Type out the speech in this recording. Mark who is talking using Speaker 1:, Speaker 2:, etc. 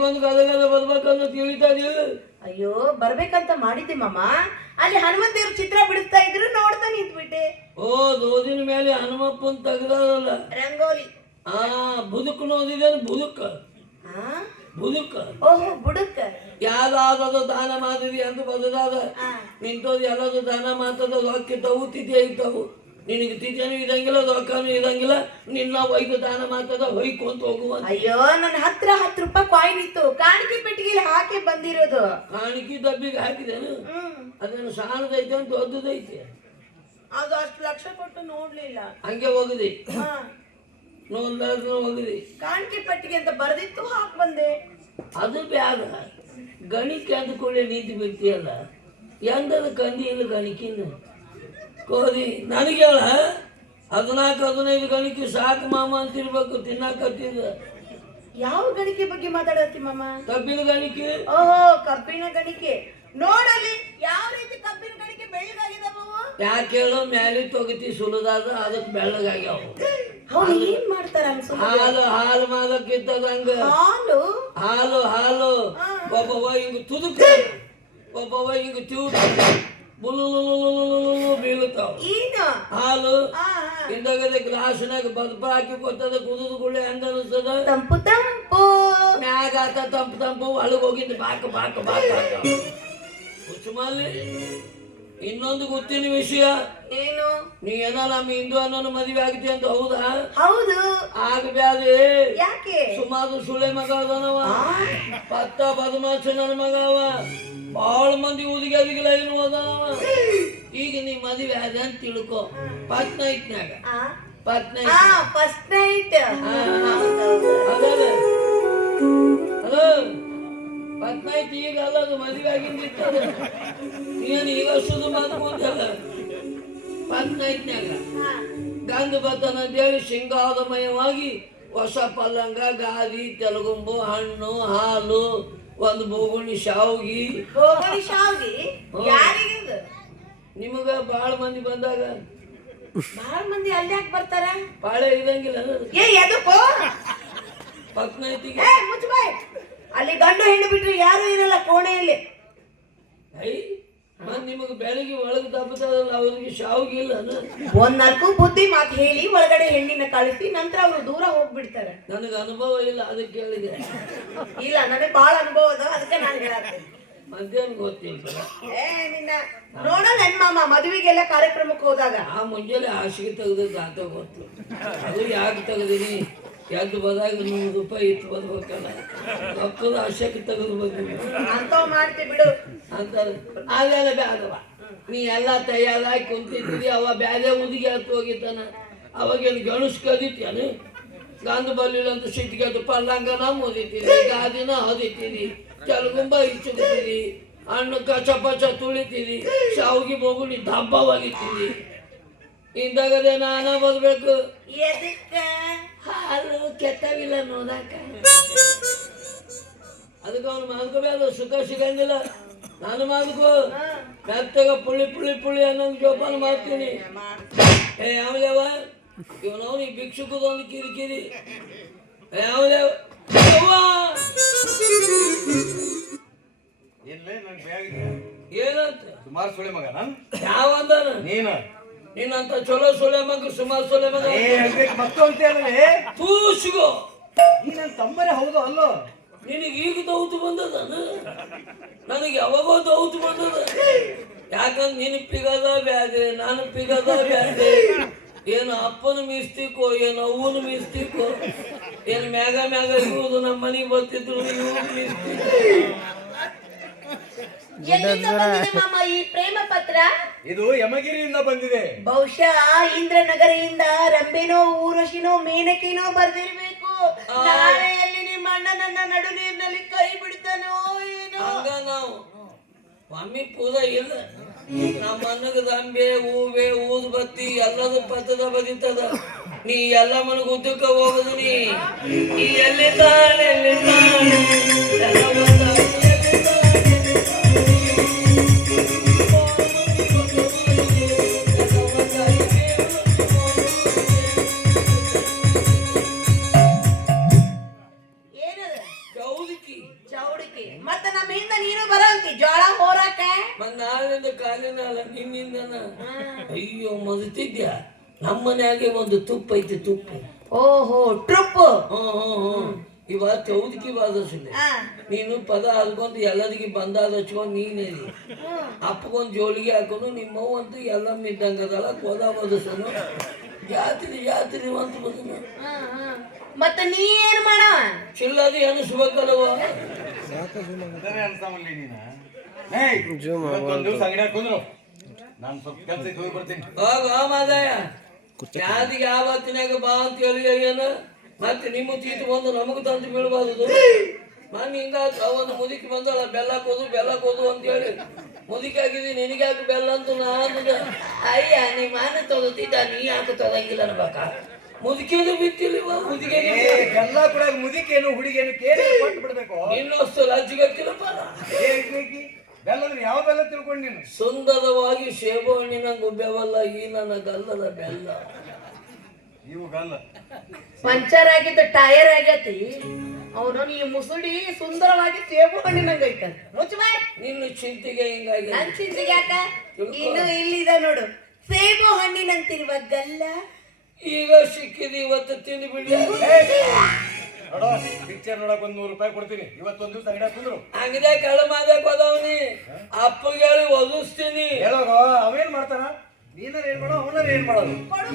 Speaker 1: ಒಂದು ಗದ ಗದ ತಿಳಿತಾ
Speaker 2: ಅಯ್ಯೋ ಬರ್ಬೇಕಂತ ಮಾಡಿದ್ದೆ ಮಾಮ. ಅಲ್ಲಿ ಹನುಮಂತ ದೇವ್ರ ಚಿತ್ರ ಬಿಡಿಸ್ತಾ ಇದ್ರು ನೋಡ್ತಾ ನಿಂತ್ಬಿಟ್ಟೆ.
Speaker 1: ಓ ದೋದಿನ ಮೇಲೆ ಹನುಮಪ್ಪನ್ ತೆಗ್ದಲ್ಲ
Speaker 2: ರಂಗೋಲಿ.
Speaker 1: ಆ ಬುದುಕ್ ನೋದಿದೇನು ಬುದುಕ?
Speaker 2: ಆ?
Speaker 1: ಬುದುಕ?
Speaker 2: ಓಹೋ ಬುಡುಕ.
Speaker 1: ಯಾವ್ದಾದದು ದಾನ ಮಾಡಿದಿ ಅಂತ ಬದಲಾದ
Speaker 2: ನಿಂತೋದ್
Speaker 1: ನಿಂತೋದು ಎಲ್ಲದು ದಾನ ಮಾತದ ರೊಕ್ಕಿದ್ದವು ತಿಥಿ ಇದ್ದವು. ನಿನಗೆ ತಿಥಿನೂ ಇದಂಗಿಲ್ಲ ರೊಕ್ಕನೂ ಇದಂಗಿಲ್ಲ ನಿನ್ನ ಒಯ್ದು ದಾನ ಮಾತದ ಹೊಯ್ಕೊಂತ ಹೋಗುವ
Speaker 2: ಅಯ್ಯೋ ನನ್ನ ಹತ್ರ ಹತ್ತು ರೂಪಾಯಿ ಕಾಯಿನ್ ಇತ್ತು ಕಾಣಿಕೆ ಪೆಟ್ಟಿಗೆಯಲ್ಲಿ ಹಾಕಿ ಬಂದಿರೋದು.
Speaker 1: ಕಾಣಿಕೆ ಡಬ್ಬಿಗೆ ಹಾಕಿದೇನು? ಅದನ್ನು ಸಾಲದೈತೆ ಅಂತ ದೊಡ್ಡದೈತೆ
Speaker 2: ಅದು ಅಷ್ಟು ಲಕ್ಷ ಕೊಟ್ಟು ನೋಡ್ಲಿಲ್ಲ.
Speaker 1: ಹಂಗೆ ಹೋಗಿದೆ.
Speaker 2: ಹೋಗಿದೆ
Speaker 1: ನೋಡ್ಲಾರ್ದು ಹೋಗದಿ.
Speaker 2: ಕಾಣಿಕೆ ಪೆಟ್ಟಿಗೆ ಅಂತ ಬರ್ದಿತ್ತು ಹಾಕ್ ಬಂದೆ.
Speaker 1: ಅದು ಬ್ಯಾಗ ಗಣಿಕೆ ಅಂದ್ಕೊಳ್ಳಿ ನಿಂತು ಬಿಡ್ತೀಯಲ್ಲ ಎಂದದ ಕಂದಿ ಇಲ್ಲ ಗಣಿಕಿನ ಕೋದಿ ನನಗೆ ಹೇಳ ಹದಿನಾಲ್ಕು ಹದಿನೈದು ಗಣಿಕೆ ಸಾಕು ಮಾಮ ಅಂತಿರ್ಬೇಕು ತಿನ್ನಕತ್ತಿದ
Speaker 2: ಯಾವ ಗಣಿಕೆ ಬಗ್ಗೆ ಮಾತಾಡತ್ತಿ ಮಾಮ?
Speaker 1: ಕಬ್ಬಿನ ಗಣಿಕೆ.
Speaker 2: ಓಹೋ ಕಬ್ಬಿನ ಗಣಿಕೆ. ನೋಡಲಿ ಯಾವ ರೀತಿ ಕಬ್ಬಿನ ಗಣಿಕೆ ಬೆಳ್ಳಗಾಗಿದಾವು
Speaker 1: ಯಾಕೆ ಹೇಳು ಮ್ಯಾಲಿ ತೊಗತಿ ಸುಲದಾದ ಅದಕ್ಕೆ ಬೆಳ್ಳಗಾಗ್ಯಾವ.
Speaker 2: ಅವ್ನು ಏನ್ ಮಾಡ್ತಾರ
Speaker 1: ಹಾಲು ಹಾಲು ಮಾಡೋಕ್ಕಿತ್ತದಂಗ
Speaker 2: ಹಾಲು?
Speaker 1: ಹಾಲು ಹಾಲು. ಒಬ್ಬವ ಹಿಂಗ ತುದುಕ ಒಬ್ಬವ ಹಿಂಗ ಬುಲು ಬೀಳುತ್ತಾವ ಹಾಲು. ಹಿಂದಗಡೆ ಗ್ಲಾಸ್ನಾಗ ಬಲ್ಬ ಹಾಕಿ ಕೊತ್ತದ ಕುದಿದು ಗುಳ್ಳೆ ಹೆಂಗ ಅನಿಸ್ತದ
Speaker 2: ತಂಪು ತಂಪು
Speaker 1: ಮ್ಯಾಗ ಆತ ತಂಪು ತಂಪು ಒಳಗೆ ಹೋಗಿದ್ದು ಬಾಕ ಬಾಕ ಬಾಕ ಹುಚ್ಚುಮಲ್ಲಿ ಇನ್ನೊಂದು ಗೊತ್ತಿನ ವಿಷಯ.
Speaker 2: ಏನು?
Speaker 1: ನೀ ಏನೋ ನಮ್ಮ ಹಿಂದೂ ಅನ್ನೋನು ಮದುವೆ ಆಗಿದೆ ಅಂತ ಹೌದಾ?
Speaker 2: ಹೌದು.
Speaker 1: ಆಗಬ್ಯಾದೆ
Speaker 2: ಯಾಕೆ?
Speaker 1: ಸುಮಾರು ಸುಳೆ ಮಗ ಅದನವ. ಪತ್ತ ಬದಮಾಸ ನನ್ನ ಮಗ ಅವ. ಬಾಳ ಮಂದಿ ಉದಿಗೆ ಅದಿಗಿಲ್ಲ ಏನು ಅದಾವ ಈಗ ನೀ ಮದುವೆ ಆದ ಅಂತ ತಿಳ್ಕೊ. ಪತ್ನೈತ್ನ್ಯಾಗ
Speaker 2: ಆ,
Speaker 1: ಫಸ್ಟ್
Speaker 2: ನೈಟ್ ಫಸ್ಟ್ ನೈಟ್
Speaker 1: ಅದೇ ಹಲೋ? ಪತ್ನಾಯ್ತು ಈಗ ಅಲ್ಲ ಅದು ಮದುವೆ ಆಗಿಂದಿತ್ತದ ಏನು ಈಗ ಸುದು ಮಾಡ್ಕೊಂಡಲ್ಲ ಪತ್ನಾಯ್ತ್ನ್ಯಾಗ ಗಂಧ ಬತ್ತನ ಅಂತೇಳಿ ಶೃಂಗಾರಮಯವಾಗಿ ಹೊಸ ಪಲ್ಲಂಗ ಗಾದಿ ತೆಲಗುಂಬು ಹಣ್ಣು ಹಾಲು ಒಂದು ಬೋಗುಣಿ ಶಾವ್ಗಿ. ನಿಮಗ ಭಾಳ ಮಂದಿ ಬಂದಾಗ.
Speaker 2: ಬಾಳ ಮಂದಿ ಅಲ್ಲಿ ಯಾಕೆ ಬರ್ತಾರ?
Speaker 1: ಬಾಳೆ ಇದಂಗಿಲ್ಲ.
Speaker 2: ಏ ಎದಕ್ಕೋ?
Speaker 1: ಪತ್ನಾಯ್ತಿಗೆ
Speaker 2: ಏ ಮುಚ್ಚ ಬಾಯ್. ಅಲ್ಲಿ ಗಂಡು ಹೆಣ್ಣು ಬಿಟ್ಟರೆ ಯಾರು ಇರಲ್ಲ ಕೋಣೆಯಲ್ಲಿ.
Speaker 1: ಐ ನಿಮಗೆ ಬೆಳಗ್ಗೆ ಒಳಗೆ ತಪ್ಪದಲ್ಲ ಅವ್ರಿಗೆ ಶಾವ್ಗಿ ಇಲ್ಲ ಅನ್ನೋದು.
Speaker 2: ಒಂದ್ ನಾಲ್ಕು ಬುದ್ಧಿ ಮಾತು ಹೇಳಿ ಒಳಗಡೆ ಹೆಣ್ಣಿನ ಕಳಿಸಿ ನಂತರ ಅವರು ದೂರ ಹೋಗ್ಬಿಡ್ತಾರೆ.
Speaker 1: ನನಗೆ ಅನುಭವ ಇಲ್ಲ ಅದಕ್ಕೆ ಕೇಳಿದೆ.
Speaker 2: ಇಲ್ಲ ನನಗೆ ಬಹಳ ಅನುಭವ ಅದ ಅದಕ್ಕೆ ನಾನು ಹೇಳತ್ತೇನೆ
Speaker 1: ಮಧ್ಯಾಹ್ನ ಗೊತ್ತಿಲ್ಲ.
Speaker 2: ಏ ನಿನ್ನ ನೋಡಲ್ಲ ಹೆಣ್ಮಾಮ ಮದುವೆಗೆಲ್ಲ ಕಾರ್ಯಕ್ರಮಕ್ಕೆ ಹೋದಾಗ.
Speaker 1: ಆ ಮುಂಜಾನೆ ಹಾಸಿಗೆ ತೆಗೆದದ್ದು ಅಂತ ಗೊತ್ತು. ಅದು ಯಾಕೆ ತೆಗೆದಿನಿ? ಎದ್ದು ಬಂದಾಗ ನೂರು ರೂಪಾಯಿ ಇತ್ತು ಬರ್ಬೇಕಲ್ಲ ರೊಕ್ಕದ ಆಶೆಗೆ ತೆಗೆದು ಅಂತಾರೆ
Speaker 2: ಅಂತವ್ ಮಾಡ್ತಿ ಬಿಡು.
Speaker 1: ಅಂತ ನೀ ಎಲ್ಲ ತಯಾರಾಗಿ ಕುಂತಿದ್ದೀರಿ ಅವ ಬ್ಯಾರೆ ಉದಿಗೆ ಹತ್ತು ಹೋಗಿತ್ತಾನ ಅವಾಗೇನು ಗಣಸ್ ಕದಿತ್ಯಾನು ಗಂಧ ಬಲ್ಲಿಲ್ಲ ಅಂತ ಸಿಟ್ಟಿಗೆ ಅದು ಪಲ್ಲಂಗನ ಮುದಿತೀರಿ ಗಾದಿನ ಹೊದಿತೀರಿ ಕೆಲಗುಂಬ ಇಚ್ಚುತ್ತೀರಿ ಹಣ್ಣು ಕಚ ಪಚ ತುಳಿತೀರಿ ಶಾವಿಗೆ ಬೋಗುಣಿ ದಬ್ಬ ಒಗಿತೀರಿ. ಇಂದಾಗದೆ ನಾನ ಬದ್ಬೇಕು
Speaker 2: ಎದಕ್ಕ?
Speaker 1: ಹಾಲು ಕೆಟ್ಟವಿಲ್ಲ ನೋಡಾಕ ಅದಕ್ಕೆ ಅವನು ಮಾಡ್ಕೋಬೇಡ ಸುಖ ಸಿಗಂಗಿಲ್ಲ. ನಾನು ಮಾಡ್ಕೋ. ಮೆತ್ತಗ ಪುಳಿ ಪುಳಿ ಪುಳಿ ಅನ್ನೊಂದು ಜೋಪಾನ ಮಾಡ್ತೀನಿ. ಏ ಯಾವಲೇವ ಇವನವನು ಈ ಭಿಕ್ಷುಕದೊಂದು ಕಿರಿಕಿರಿ. ಏ ಯಾವಲೇವ. ಏನಂತ?
Speaker 3: ಸುಮಾರು ಸುಳಿ ಮಗ ನಾನು
Speaker 1: ಯಾವ
Speaker 3: ನೀನು?
Speaker 1: ನೀನಂತ ಚಲೋ ಸೊಲೆ ಮಗ ಸುಮಾರು ಸೊಲೆ ಮಗ. ತೂಸಿಗೋ
Speaker 3: ಈ ನನ್ನ ತಮ್ಮನೇ ಹೌದು ಅಲ್ಲೋ.
Speaker 1: ನಿನಗೆ ಈಗ ದೌತು ಬಂದದ? ನನಗೆ ಯಾವಾಗೋ ದೌತು ಬಂದದ. ಯಾಕಂದ್ರೆ ನಿನ್ ಪಿಗದ ಬ್ಯಾದೆ ನಾನು ಪಿಗದ ಬ್ಯಾದೆ ಏನು ಅಪ್ಪನ ಮೀಸ್ತಿಕೋ ಏನು ಅವ್ವನ ಮೀಸ್ತಿಕೋ. ಏನು ಮ್ಯಾಗ ಮ್ಯಾಗ ಇರುವುದು ನಮ್ಮ ಮನೆಗೆ ಬರ್ತಿದ್ರು ಇವ್ರು ಮಿಸ್ತಿಕೋ
Speaker 2: ಎಲ್ಲಿಂದ ಬಂದಿದೆ ಮಾಮ ಈ ಪ್ರೇಮ ಪತ್ರ?
Speaker 3: ಇದು ಯಮಗಿರಿಯಿಂದ ಬಂದಿದೆ.
Speaker 2: ಬಹುಶಃ ಇಂದ್ರನಗರಿಯಿಂದ ರಂಬೆನೋ ಊರಶಿನೋ ಮೇನಕಿನೋ ಬರ್ದಿರ್ಬೇಕು. ನಾಳೆ ಎಲ್ಲಿ ನಿಮ್ಮ ಅಣ್ಣ ನನ್ನ ನಡು ನೀರಿನಲ್ಲಿ ಕೈ ಬಿಡ್ತಾನೋ ಏನೋ.
Speaker 1: ಹಂಗ ನಾವು. ಮಮ್ಮಿ ಪೂಜಾ ಇಲ್ಲ. ನಮ್ಮ ಅಣ್ಣಗ ದಂಬೆ ಹೂವೆ ಊದ್ ಬತ್ತಿ ಎಲ್ಲದು ಪತ್ತದ ಬದಿತದ ನೀ ಎಲ್ಲ ಮನಗ ಉದ್ದಕ್ಕ ಹೋಗದು ನೀ. ಎಲ್ಲಿ ತಾನೆ ಎಲ್ಲಿ ಹೌದಿಕ್ಕಿ ಚೌಡಿಕಿ ಮತ್ತ ನಮ್ಮ ಹಿಂದ ನೀನು ಬರಂತಿ
Speaker 2: ಜೋಳ
Speaker 1: ಹೋರಾಕ? ಮತ್ ನಾಳಿಂದ ಕಾಲಿನ ನಿನ್ನಿಂದನ? ಅಯ್ಯೋ ಮದತಿದ್ಯ ನಮ್ಮ ಮನ್ಯಾಗೆ ಒಂದು ತುಪ್ಪ ಐತಿ ತುಪ್ಪ.
Speaker 2: ಓಹೋ ಟ್ರಿಪ್.
Speaker 1: ಹ್ಮ್ ಹ್ಮ್ ಹ್ಮ್. ಇವತ್ತು ನೀನು ಪದ ಅಲ್ಕೊಂಡು ಎಲ್ಲದಿಗೆ ಬಂದಾದ ಹಚ್ಕೊಂಡು ನೀನೇ ಅಪ್ಪಗೊಂದು ಜೋಳಿಗೆ ಹಾಕೊಂಡು ನಿಮ್ಮವಂತೂ ಎಲ್ಲ ಮಿದ್ದಂಗದಲ್ಲ ಕೋದ ಬದಸನು ಜಾತ್ರೆ ಜಾತ್ರೆ ಅಂತ ಬಂದನು
Speaker 2: ಮತ್ತ ನೀ ಏನ್ ಮಾಡವ?
Speaker 1: ಚಿಲ್ಲದಿ
Speaker 3: ಅನ್ಸಾಮಲ್ಲಿ ನೀನ. ಸ್ವಲ್ಪ ಕೆಲ್ಸಕ್ಕೆ ಹೋಗಿ ಬರ್ತೀನಿ.
Speaker 1: ಹೋಗ ಮಾದಾಯ ಯಾದಿಗೆ ಆವತ್ತಿನಾಗ ಬಾ ಅಂತ ಹೇಳಿ ಏನು? ಮತ್ತೆ ನಿಮ್ಮ ತೀತು ಬಂದು ನಮಗ ತಂದು ಬೀಳ್ಬಾರ್ದು. ನಾನು ಹಿಂಗ ಒಂದು ಮುದುಕಿ ಬಂದಳ ಬೆಲ್ಲ ಕೋದು ಬೆಲ್ಲ ಕೋದು ಅಂತ ಹೇಳಿ. ಮುದುಕಿ ಆಗಿದಿ ನಿನಗ್ಯಾಕೆ ಬೆಲ್ಲ ಅಂತ ನಾನು ಅಯ್ಯ ನೀ ಮಾನ ತೊಗೊತಿದ್ದ ನೀ ಯಾಕೆ ತೊಗೊಂಗಿಲ್ಲ ಅನ್ಬೇಕ? ಮುದುಕಿದು ಬಿತ್ತಿಲ್ವ
Speaker 3: ಎಲ್ಲ ಕೂಡ ಮುದಿಕೇನು ಹುಡುಗೇನು ಕೇಳಿ ಕೊಟ್ಟು ಬಿಡ್ಬೇಕು
Speaker 1: ಇನ್ನಷ್ಟು ಲಜ್ಜಿಗತ್ತಿಲ್ಲಪ್ಪ
Speaker 3: ಏ ಇದ್ನೇಕಿ? ಬೆಲ್ಲ ಯಾವ ಬೆಲ್ಲ ತಿಳ್ಕೊಂಡು ನೀನು?
Speaker 1: ಸುಂದರವಾಗಿ ಸೇಬು ಹಣ್ಣಿನ ಗುಬ್ಬೆವಲ್ಲ ಈ ನನ್ನ ಗಲ್ಲದ ಬೆಲ್ಲ.
Speaker 3: ಇವು ಗಲ್ಲ.
Speaker 2: ಪಂಚರ್ ಆಗಿದ್ದ ಟೈರ್ ಆಗೈತಿ. ಅವನು ಈ ಮುಸುಡಿ ಸುಂದರವಾಗಿ ಸೇಬು ಹಣ್ಣಿನಂಗ ಐತಂತ ಮುಚ್ಚ ಬಾಯ್
Speaker 1: ನಿನ್ನ ಚಿಂತೆಗೆ ಹಿಂಗಾಗಿ
Speaker 2: ನನ್ ಚಿಂತೆಗೆ ಯಾಕ? ಇನ್ನು ಇಲ್ಲಿದೆ ನೋಡು. ಸೇಬು ಹಣ್ಣಿನಂತಿರುವ ಗಲ್ಲ.
Speaker 1: ಈಗ ಸಿಕ್ಕಿದೆ ಇವತ್ತು ತಿಂದು ಬಿಡಿ.
Speaker 3: ನೋಡೋ ಪಿಕ್ಚರ್ ನೋಡಕ್ ಒಂದ್ ನೂರು ರೂಪಾಯಿ ಕೊಡ್ತೀನಿ. ಇವತ್ತೊಂದ್ ದಿವ್ಸ ಅಂಗಡಿ ಕುಂದ್ರು
Speaker 1: ಅಂಗಡಿ ಕಳ ಮಾಡ್ಬೇಕು ಹೋದವನಿ ಅಪ್ಪಗೆ ಹೇಳಿ ಒದಿಸ್ತೀನಿ.
Speaker 3: ಹೇಳೋಗೋ ಅವೇನ್ ಮಾಡ್ತಾನ? ನೀನಾರ ಏನ್ ಮಾಡೋ ಅವನಾರ ಏನ್ ಮಾಡೋದು?